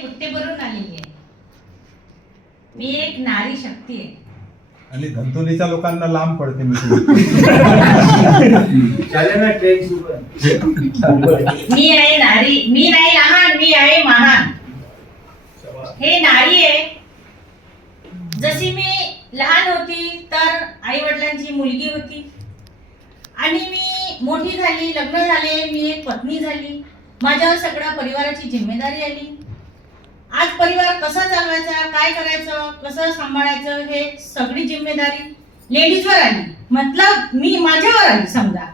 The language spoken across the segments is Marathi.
बुट्टेभरून आलेली आहे. मी एक नारी शक्ती आहे. आणि धंतोलीच्या लोकांना लांब पडते मी. मी आहे नारी, मी नाही लहान, मी आहे महान. हे नारी आहे. जशी मी लहान होती तर आई वडिलांची मुलगी होती आणि मी मोठी झाली, लग्न झाले, मी एक पत्नी झाली. माझ्यावर सगळ्या परिवाराची जिम्मेदारी आली. आज परिवार कसा चालवायचा, काय करायचं, कसं सांभाळायचं, हे सगळी जिम्मेदारी लेडीजवर आली. मतलब मी माझ्यावर आली. समजा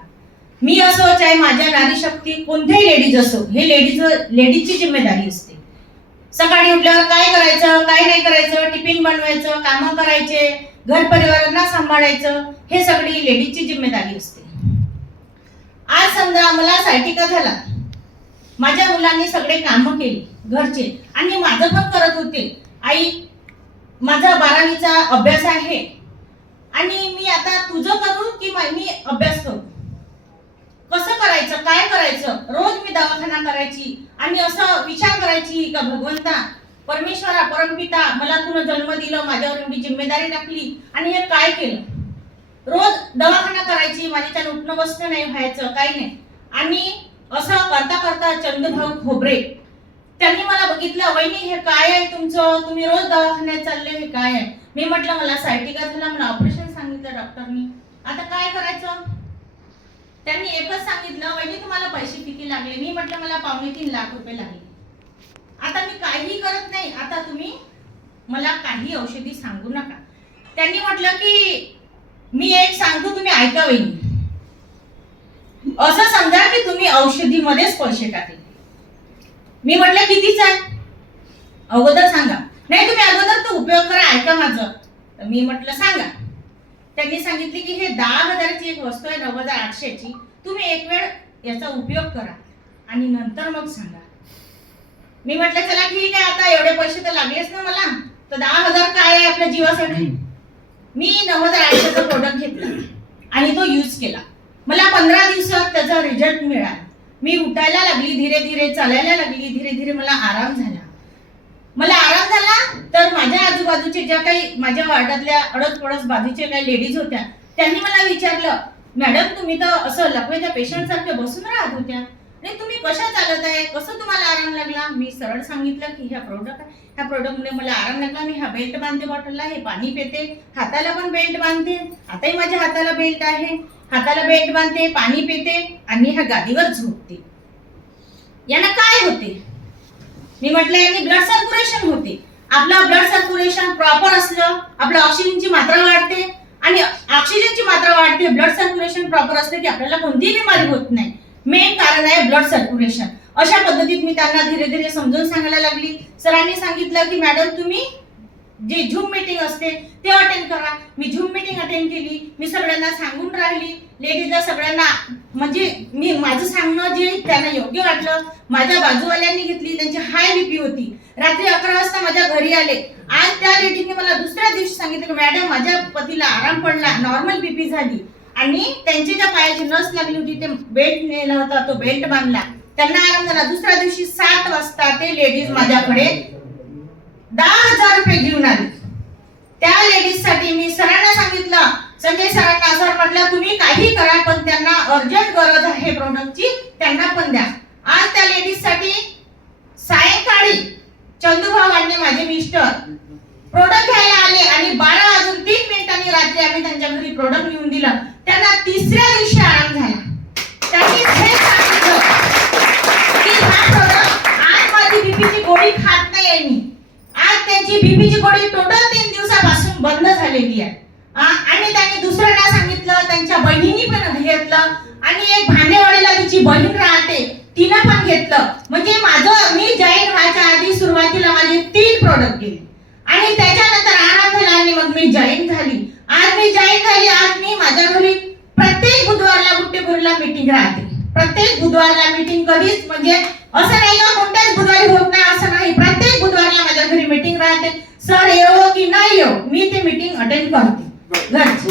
मी असो चाहे माझ्या नारी शक्ती कोणत्याही लेडीज असो, हे लेडीजची जिम्मेदारी असते. सकाळी उठल्यावर काय करायचं, काय नाही करायचं, टिफिन बनवायचं, कामं करायचे, घर परिवारांना सांभाळायचं, हे सगळी लेडीजची जिम्मेदारी असते. आज समजा मला सायटिका झाला, माझ्या मुलांनी सगळे कामं केली घरचे आणि माझं पण करत होते. आई माझा 12वीचा अभ्यास आहे आणि मी आता तुझं करू की मी अभ्यास करू, कसं करायचं, काय करायचं. रोज मी दवाखाना करायची आणि असं विचार करायची का भगवंता, परमेश्वरा, परमपिता, मला तुला जन्म दिलं, माझ्यावर एवढी जिम्मेदारी टाकली आणि हे काय केलं. रोज दवाखाना करायची, माझ्या उठणं बसणं नाही व्हायचं, काही नाही. आणि असं करता करता चंद्रभाऊ खोबरे त्यांनी मला बघितलं, वहिनी हे काय आहे तुमचं, तुम्ही रोज दवाखान्यात चालले, हे काय आहे. मी म्हटलं मला सायटिका झाला, मला ऑपरेशन सांगितलं डॉक्टरनी, आता काय करायचं. त्यांनी एकच सांगितलं, वहिनी तुम्हाला पैसे किती लागले. मी म्हटलं मला 2.25 लाख रुपये लागले. आता मी काही करत नाही, आता तुम्ही मला काही औषधी सांगू नका. त्यांनी म्हटलं की मी एक सांगतो, तुम्ही ऐका वहिनी. असं समजा की तुम्ही औषधीमध्येच पैसे टाकले. मी म्हटलं कितीच आहे, अगोदर सांगा. नाही तुम्ही अगोदर तो उपयोग करा, ऐका माझं. मी म्हटलं सांगा. त्यांनी सांगितले की हे 10,000ची एक वस्तू आहे, 9,800ची, तुम्ही एक वेळ याचा उपयोग करा आणि नंतर मग सांगा. मी म्हटलं चला ठीक आहे, आता एवढे पैसे तर लागलेच ना मला, तर 10,000 काय आहे आपल्या जीवासाठी. मी 9,800चा प्रोडक्ट घेतला आणि तो यूज केला. मला 15 दिवसात त्याचा रिझल्ट मिळाला. मी उठायला लागली, धीरे धीरे चालायला लागली, धीरे धीरे मला आराम झाला. तर माझ्या आजूबाजूचे ज्या काही माझ्या वार्डातल्या अडस पडस बाजूचे काही लेडीज होत्या, त्यांनी मला विचारलं, मॅडम तुम्ही तर असं लकवेच्या पेशंट सारखे बसून राहत होत्या, नाही तुम्ही कशा चालत आहे, कसं तुम्हाला आराम लागला. मी सरळ सांगितलं की ह्या प्रोडक्ट आहे, ह्या प्रोडक्टमुळे मला आराम लागला. मी हा बेल्ट बांधते बॉटलला, हे पाणी पिते, हाताला पण बेल्ट बांधते, आताही माझ्या हाताला बेल्ट आहे, हाताला बेल्ट बांधते, पाणी पिते आणि ह्या गादीवर झोपते. यांना काय होते. मी म्हटलं यांनी ब्लड सर्क्युलेशन होते. आपलं ब्लड सर्क्युलेशन प्रॉपर असलं, आपलं ऑक्सिजनची मात्रा वाढते आणि ऑक्सिजनची मात्रा वाढते, ब्लड सर्क्युलेशन प्रॉपर असलं की आपल्याला कोणतीही बिमारी होत नाही. मेन कारण आहे ब्लड सर्क्युलेशन. अशा पद्धतीत मी त्यांना धीरे धीरे समजून सांगायला लागली. सरांनी सांगितलं की मॅडम तुम्ही जे झूम मीटिंग असते ते अटेंड करा. मी झूम मीटिंग अटेंड केली. मी सगळ्यांना सांगून राहिली, लेडीजला सगळ्यांना, म्हणजे मी माझं सांगणं जे त्यांना योग्य वाटलं. माझ्या बाजूवाल्यांनी घेतली, त्यांची हाय बीपी होती, रात्री 11 वाजता माझ्या घरी आले. आज त्या लेडीजने मला दुसऱ्या दिवशी सांगितलं की मॅडम माझ्या पतीला आराम पडला, नॉर्मल बीपी झाली आणि त्यांची ज्या पायाची नस लागली होती ते बेल्ट नेला होता, तो बेल्ट बांधला, त्यांना आराम झाला. दुसऱ्या दिवशी 7 वाजता ते लेडीज माझ्याकडे 10,000 रुपये घेऊन आले. त्या लेडीज साठी मी सरांना सांगितलं, संजय सरांना, सर म्हटलं तुम्ही काही करा पण त्यांना अर्जंट गरज आहे प्रोडक्टची, त्यांना पण द्या. आज त्या लेडीज साठी सायंकाळी चंदूभाऊ आणि माझे मिस्टर प्रोडक्ट घ्यायला आले आणि 12:03 रात्री आम्ही त्यांच्या घरी प्रोडक्ट नेऊन दिलं. त्यांना तिसऱ्या दिवशी आराम झाला. त्यांनी हे सांगितलं की हा प्रोडक्ट, आज माझी बीपीची गोळी खात नाही आहे मी, आज त्यांची बीपीची गोळी टोटल 3 दिवसापासून बंद झालेली आहे. आणि त्यांनी दुसऱ्यांना सांगितलं, त्यांच्या बहिणींनी पण घेतलं आणि एक भांडेवाडीला तिची बहीण राहते, तिनं पण घेतलं. म्हणजे माझं, मी जॉईन व्हायच्या आधी सुरुवातीला माझे 3 प्रोडक्ट गेले आणि त्याच्यानंतर आराम झाला आणि मग मी जॉईन झाली. आज मी जॉईन झाली. आज मी माझ्या घरी प्रत्येक बुधवारला बुट्टेभुरीला मीटिंग राहते. प्रत्येक बुधवारला मीटिंग कधीच, म्हणजे असं नाही का कोणत्याच बुधवारी होत नाही असं नाही, प्रत्येक बुधवारला माझ्या घरी मीटिंग राहते. सर येऊ की नाही येऊ, मी ते मीटिंग अटेंड करते घरची.